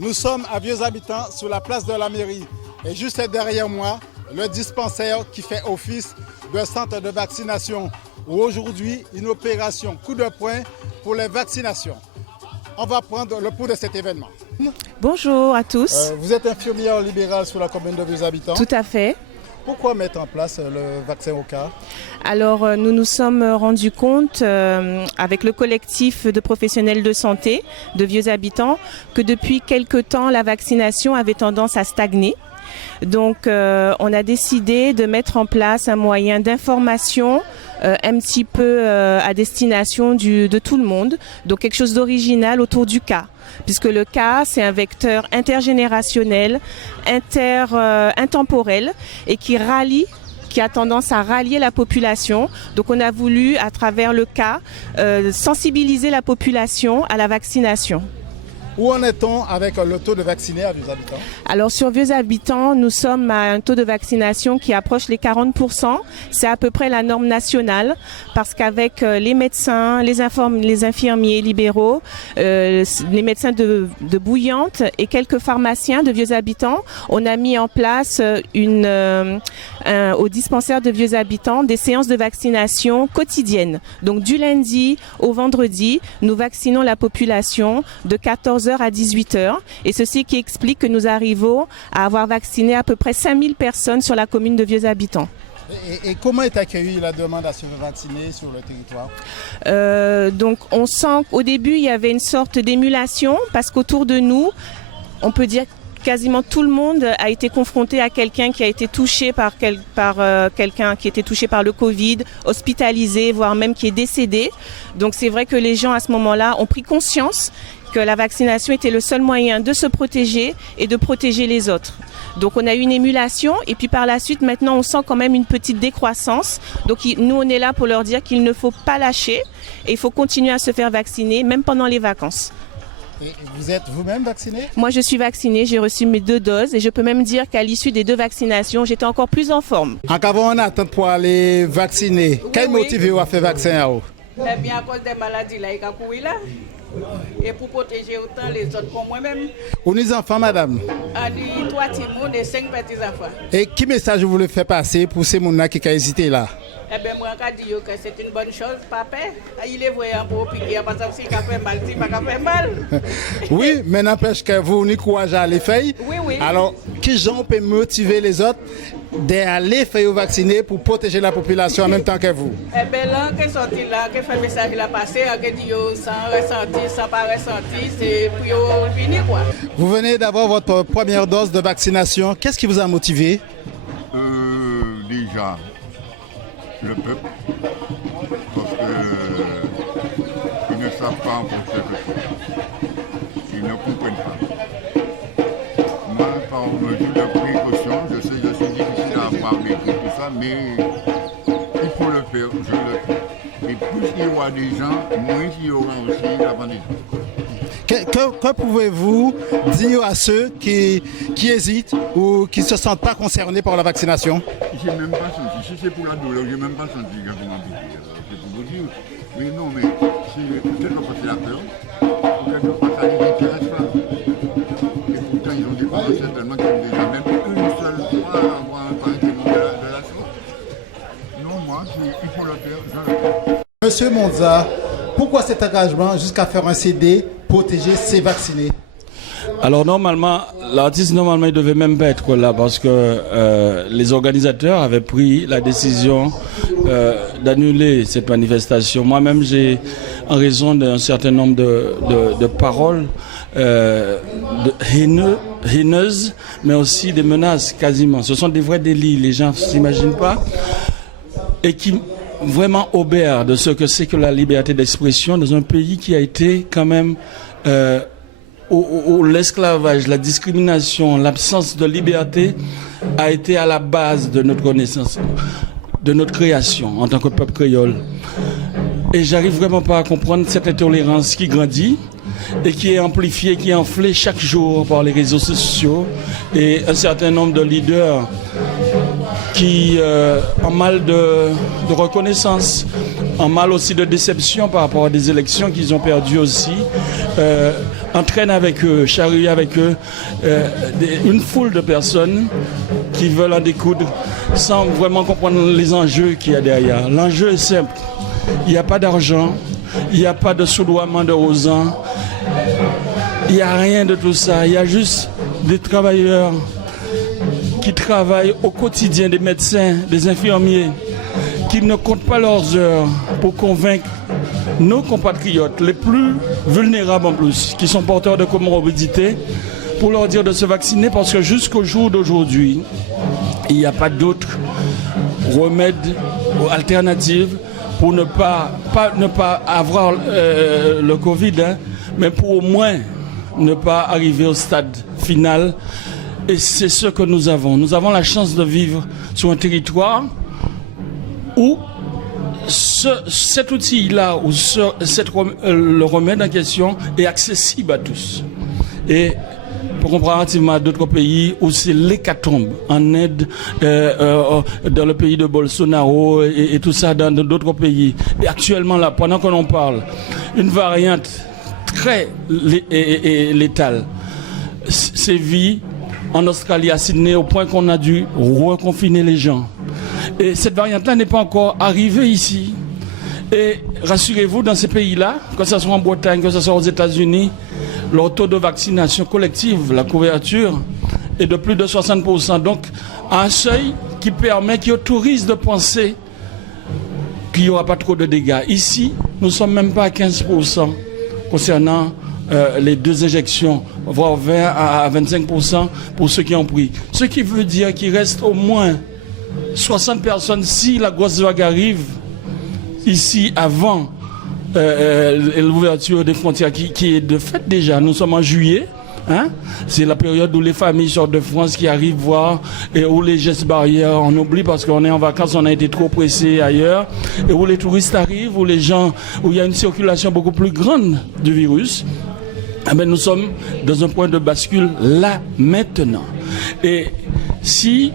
Nous sommes à Vieux Habitants sur la place de la mairie et juste derrière moi, le dispensaire qui fait office de centre de vaccination où aujourd'hui une opération coup de poing pour les vaccinations. On va prendre le pouls de cet événement. Bonjour à tous. Vous êtes infirmière libérale sur la commune de Vieux Habitants. Tout à fait. Pourquoi mettre en place le vaccin au cas? Alors, nous nous sommes rendus compte avec le collectif de professionnels de santé de Vieux Habitants que depuis quelque temps, la vaccination avait tendance à stagner. Donc, on a décidé de mettre en place un moyen d'information un petit peu à destination de tout le monde. Donc, quelque chose d'original autour du cas. Puisque le cas, c'est un vecteur intergénérationnel, intemporel et qui a tendance à rallier la population. Donc on a voulu, à travers le cas, sensibiliser la population à la vaccination. Où en est-on avec le taux de vaccinés à Vieux Habitants? Alors sur Vieux Habitants, nous sommes à un taux de vaccination qui approche les 40%. C'est à peu près la norme nationale parce qu'avec les médecins, les infirmiers libéraux, les médecins de Bouillante et quelques pharmaciens de Vieux Habitants, on a mis en place au dispensaire de Vieux Habitants des séances de vaccination quotidiennes. Donc du lundi au vendredi, nous vaccinons la population de 14h à 18h et ceci qui explique que nous arrivons à avoir vacciné à peu près 5000 personnes sur la commune de Vieux Habitants. Et comment est accueillie la demande à se faire vacciner sur le territoire? Donc on sent qu'au début il y avait une sorte d'émulation parce qu'autour de nous, on peut dire quasiment tout le monde a été confronté à quelqu'un qui a été touché par quelqu'un qui était touché par le Covid, hospitalisé, voire même qui est décédé. Donc c'est vrai que les gens à ce moment-là ont pris conscience que la vaccination était le seul moyen de se protéger et de protéger les autres. Donc on a eu une émulation et puis par la suite maintenant on sent quand même une petite décroissance. Donc nous on est là pour leur dire qu'il ne faut pas lâcher et il faut continuer à se faire vacciner même pendant les vacances. Et vous êtes vous-même vacciné? Moi je suis vaccinée, j'ai reçu mes 2 doses et je peux même dire qu'à l'issue des 2 vaccinations j'étais encore plus en forme. En qu'avant on attend pour aller vacciner, quel motive vous a fait vaccin? Eh bien à cause des maladies là, il y a couru là. Et pour protéger autant les autres comme moi-même. Où les enfants, madame? On dit 3 petits monde et 5 petits-enfants. Et quel message vous voulez faire passer pour ces gens qui ont hésité là? Eh bien, moi, je dis que c'est une bonne chose, papa. Il est voyant pour piquer, parce que si il fait mal, si il fait mal. Oui, mais n'empêche que vous n'y courage à aller faire. Oui, oui. Alors, qui gens peut motiver les autres d'aller faire vacciner pour protéger la population en même temps que vous? Eh bien, là, qui sorti là, qui fait le message là passé, qui dit sans ressentir, sans pas ressentir, c'est pour venir quoi. Vous venez d'avoir votre première dose de vaccination. Qu'est-ce qui vous a motivé? Déjà, le peuple, parce qu'ils ne savent pas encore quelque chose. Ils ne comprennent pas. Moi, par mesure de précaution, je sais que je suis difficile à avoir maigri tout ça, mais il faut le faire, je le fais. Et plus il y aura des gens, moins il y aura aussi la pandémie. Que pouvez-vous dire à ceux qui hésitent ou qui ne se sentent pas concernés par la vaccination? Je n'ai même pas senti. Si c'est pour la douleur, je n'ai même pas senti que je m'en piqué. C'est pour vous dire. Mais non, mais quelquefois c'est la peur. Quelquefois ça les intéresse pas. Et pourtant ils ont des parents certainement qui ont déjà même une seule fois à avoir un parent de la sorte. Non, moi, il faut le faire, je le fais. Monsieur Monza, pourquoi cet engagement jusqu'à faire un CD protéger ces vaccinés? Alors normalement, l'artiste il devait même pas être là parce que les organisateurs avaient pris la décision d'annuler cette manifestation. Moi-même, j'ai, en raison d'un certain nombre de paroles haineuses, mais aussi des menaces quasiment. Ce sont des vrais délits, les gens ne s'imaginent pas, et qui vraiment obèrent de ce que c'est que la liberté d'expression dans un pays qui a été quand même où l'esclavage, la discrimination, l'absence de liberté a été à la base de notre connaissance, de notre création en tant que peuple créole. Et j'arrive vraiment pas à comprendre cette intolérance qui grandit et qui est amplifiée, qui est enflée chaque jour par les réseaux sociaux et un certain nombre de leaders qui ont mal de reconnaissance, ont mal aussi de déception par rapport à des élections qu'ils ont perdues aussi, entraînent avec eux, charrient avec eux une foule de personnes qui veulent en découdre sans vraiment comprendre les enjeux qu'il y a derrière. L'enjeu est simple. Il n'y a pas d'argent, il n'y a pas de soudoiement de rosans, il n'y a rien de tout ça. Il y a juste des travailleurs qui travaillent au quotidien, des médecins, des infirmiers, qui ne comptent pas leurs heures pour convaincre nos compatriotes les plus vulnérables en plus, qui sont porteurs de comorbidité, pour leur dire de se vacciner parce que jusqu'au jour d'aujourd'hui, il n'y a pas d'autre remède ou alternative pour ne pas avoir le Covid, mais pour au moins ne pas arriver au stade final. Et c'est ce que nous avons. Nous avons la chance de vivre sur un territoire où cet outil-là, où le remède en question est accessible à tous. Et comparativement à d'autres pays où c'est l'hécatombe, en Inde, dans le pays de Bolsonaro et tout ça, dans d'autres pays. Et actuellement, là, pendant que l'on parle, une variante très létale sévit en Australie, à Sydney, au point qu'on a dû reconfiner les gens. Et cette variante-là n'est pas encore arrivée ici. Et rassurez-vous, dans ces pays-là, que ce soit en Bretagne, que ce soit aux États-Unis, leur taux de vaccination collective, la couverture, est de plus de 60%. Donc, à un seuil qui autorise de penser qu'il n'y aura pas trop de dégâts. Ici, nous ne sommes même pas à 15% concernant les 2 injections, voire 20 à 25% pour ceux qui ont pris. Ce qui veut dire qu'il reste au moins 60 personnes si la grosse vague arrive ici avant l'ouverture des frontières qui est de fait déjà. Nous sommes en juillet. C'est la période où les familles sortent de France qui arrivent voir et où les gestes barrières, on oublie parce qu'on est en vacances, on a été trop pressés ailleurs, et où les touristes arrivent, où il y a une circulation beaucoup plus grande du virus. Nous sommes dans un point de bascule là, maintenant. Et si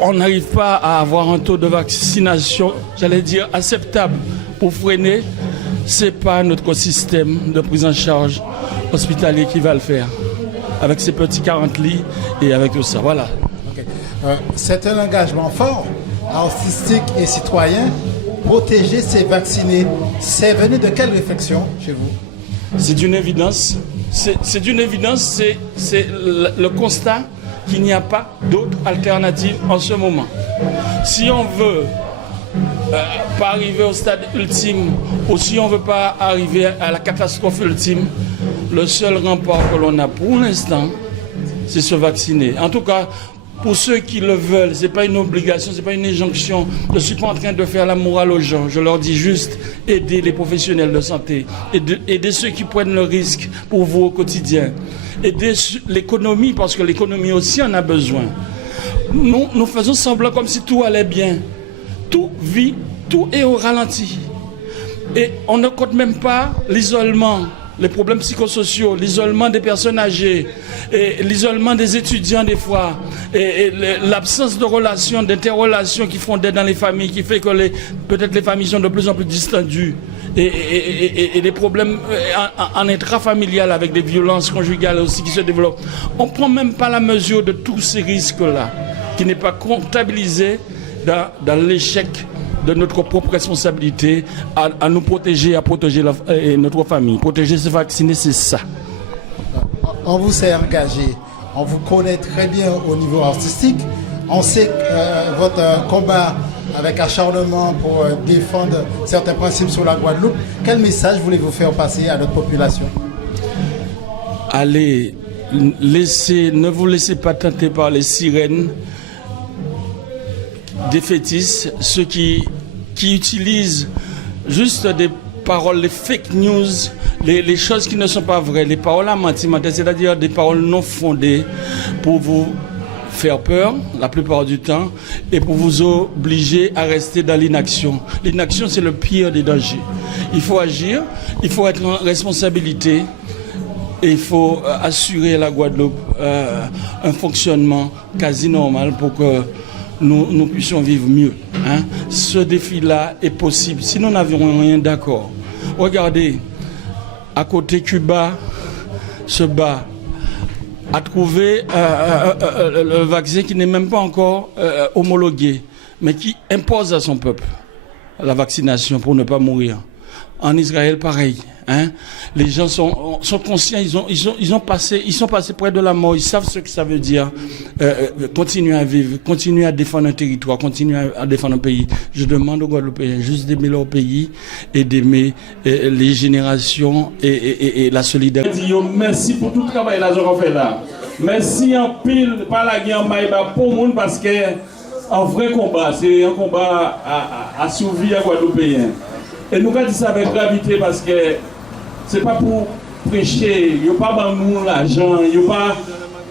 on n'arrive pas à avoir un taux de vaccination, j'allais dire, acceptable pour freiner, ce n'est pas notre système de prise en charge hospitalier qui va le faire, avec ces petits 40 lits et avec tout ça. Voilà. Okay. C'est un engagement fort, artistique et citoyen. Protéger, c'est vacciner. C'est venu de quelle réflexion chez vous? C'est d'une évidence. C'est d'une évidence, c'est le constat qu'il n'y a pas d'autre alternative en ce moment. Si on veut pas arriver au stade ultime, ou si on ne veut pas arriver à la catastrophe ultime, le seul rempart que l'on a pour l'instant, c'est se vacciner. En tout cas, pour ceux qui le veulent, ce n'est pas une obligation, ce n'est pas une injonction. Je ne suis pas en train de faire la morale aux gens. Je leur dis juste aider les professionnels de santé, aider ceux qui prennent le risque pour vous au quotidien, aider l'économie, parce que l'économie aussi en a besoin. Nous faisons semblant comme si tout allait bien. Tout vit, tout est au ralenti. Et on ne compte même pas l'isolement, les problèmes psychosociaux, l'isolement des personnes âgées, et l'isolement des étudiants des fois, et l'absence de relations, d'interrelations qui font dans les familles, qui fait que peut-être les familles sont de plus en plus distendues, et des problèmes en intrafamilial avec des violences conjugales aussi qui se développent. On ne prend même pas la mesure de tous ces risques-là, qui n'est pas comptabilisé dans l'échec de notre propre responsabilité à nous protéger, à protéger notre famille. Protéger, se vacciner, c'est ça. On vous est engagé, on vous connaît très bien au niveau artistique. On sait votre combat avec acharnement pour défendre certains principes sur la Guadeloupe. Quel message voulez-vous faire passer à notre population? Allez, ne vous laissez pas tenter par les sirènes défaitistes, ceux qui utilisent juste des paroles, les fake news, les choses qui ne sont pas vraies, les paroles à mentir, c'est-à-dire des paroles non fondées pour vous faire peur la plupart du temps et pour vous obliger à rester dans l'inaction. L'inaction, c'est le pire des dangers. Il faut agir, il faut être en responsabilité et il faut assurer à la Guadeloupe un fonctionnement quasi normal pour que nous puissions vivre mieux. Ce défi-là est possible. Si nous n'avions rien d'accord, regardez, à côté Cuba se bat à trouver le vaccin qui n'est même pas encore homologué, mais qui impose à son peuple la vaccination pour ne pas mourir. En Israël, pareil. Hein? Les gens sont conscients, ils sont passés près de la mort, ils savent ce que ça veut dire. Continuer à vivre, continuer à défendre un territoire, continuer à défendre un pays. Je demande aux Guadeloupéens juste d'aimer leur pays et d'aimer les générations et la solidarité. Merci pour tout le travail que nous avons fait là. Merci en pile par la guerre pour le monde parce que un vrai combat, c'est un combat à survie à Guadeloupéens. Et nous avons dit ça avec gravité parce que c'est pas pour prêcher, il n'y a pas dans nous l'argent, il n'y a pas.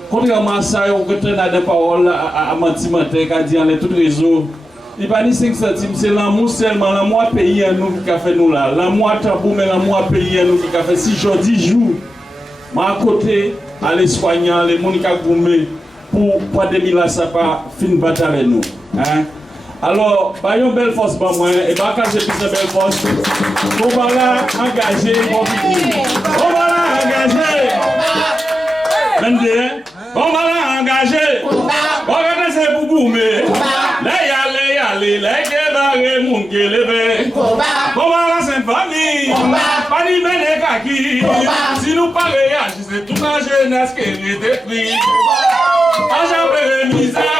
Contrairement à ça, on retourne à des paroles à mentir, à dire dans tous les réseaux. Il n'y a pas ni 5 centimes, c'est l'amour seulement, l'amour pays à nous qui a fait nous là. L'amour tabou, mais l'amour pays à nous qui a fait 6 jours, 10 jours. Moi à côté, à les soignants, les gens qui ont gommé pour 2000 là, ça pas fin battre avec nous. Hein? Alors, une belle force pour moi, et quand j'ai plus de belle force, on va là engager, on va là engager. On va là engager. On va laisser pour goumer. Les guébarés, mon guélevé. On va là, c'est famille. Pas ni mener kaki. Si nous pas réagissons, toute la jeunesse qui est détruite. À jamais les misères.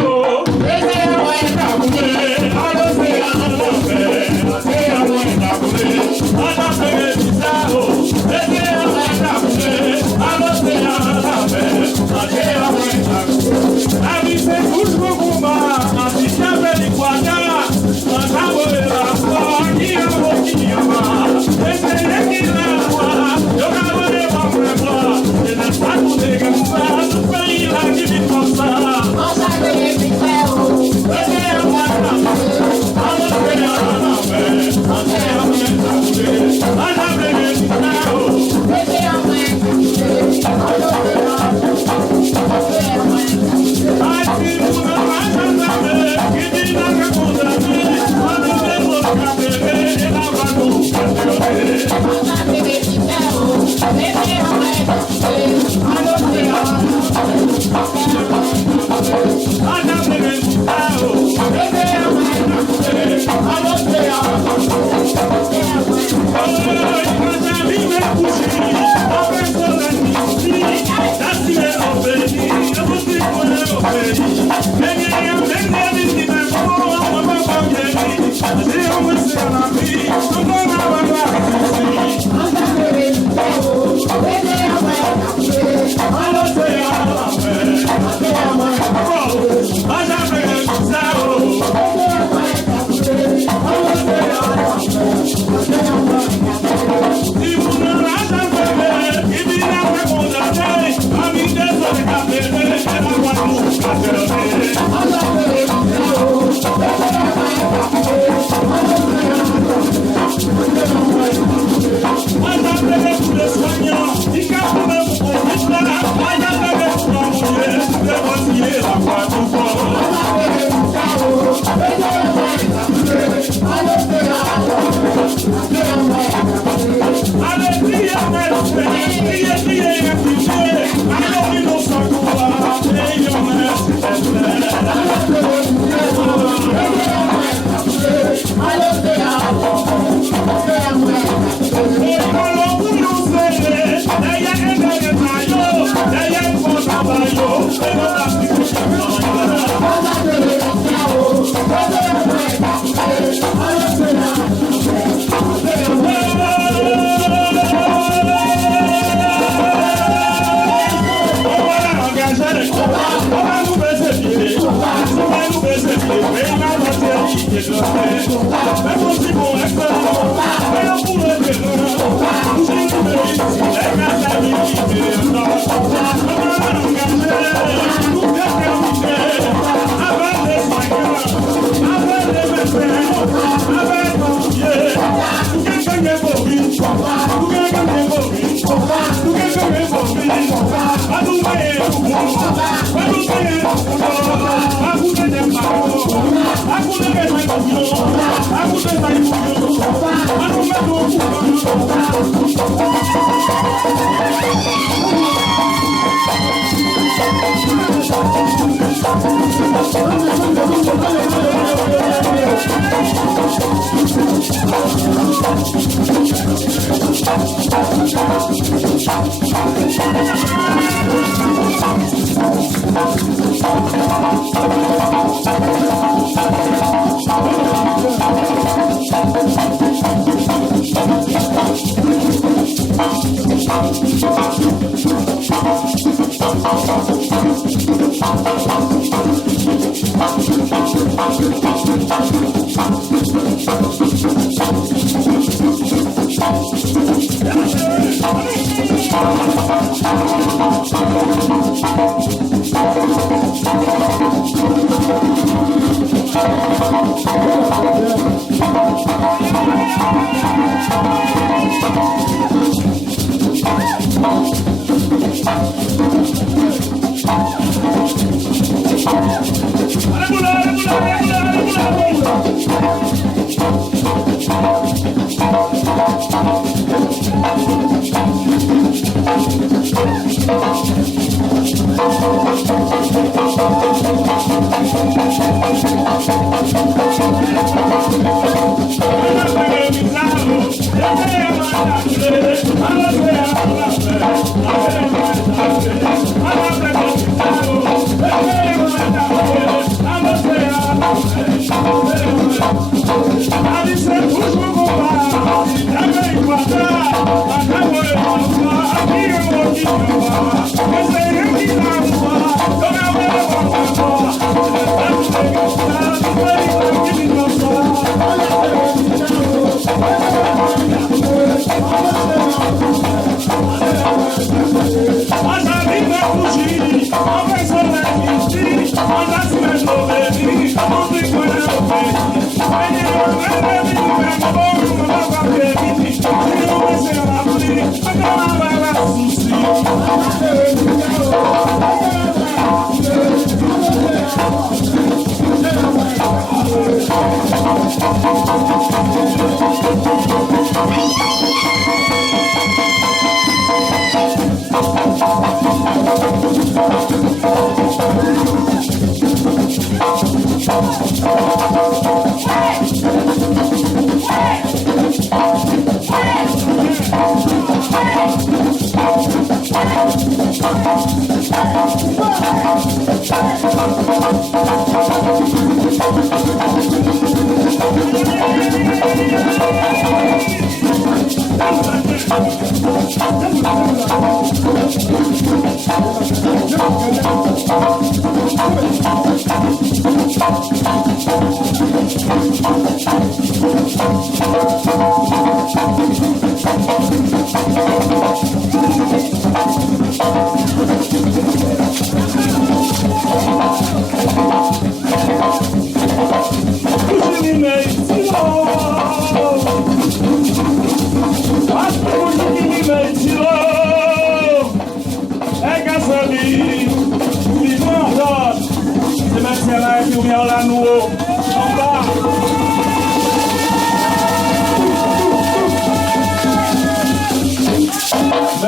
I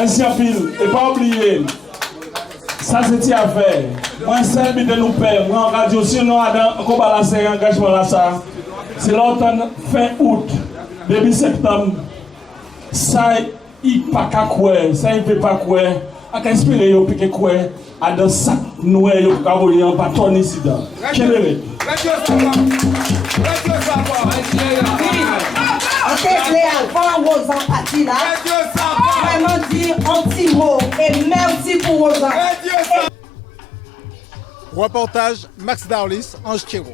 Merci à pile. Et pas oublier, ça c'est à faire. Moi, seul de nous père, moi en radio, sinon, on va balancer l'engagement là, ça. C'est l'automne fin août, début septembre. Ça, il pas qu'à quoi, ça, il peut pas quoi. À inspirer, il peut pas quoi. À dans sac noir, il peut pas voler un bâton ici. Quel est vraiment dire un petit mot et merci pour Rosa. Reportage Max Darlis, Ange Kiro.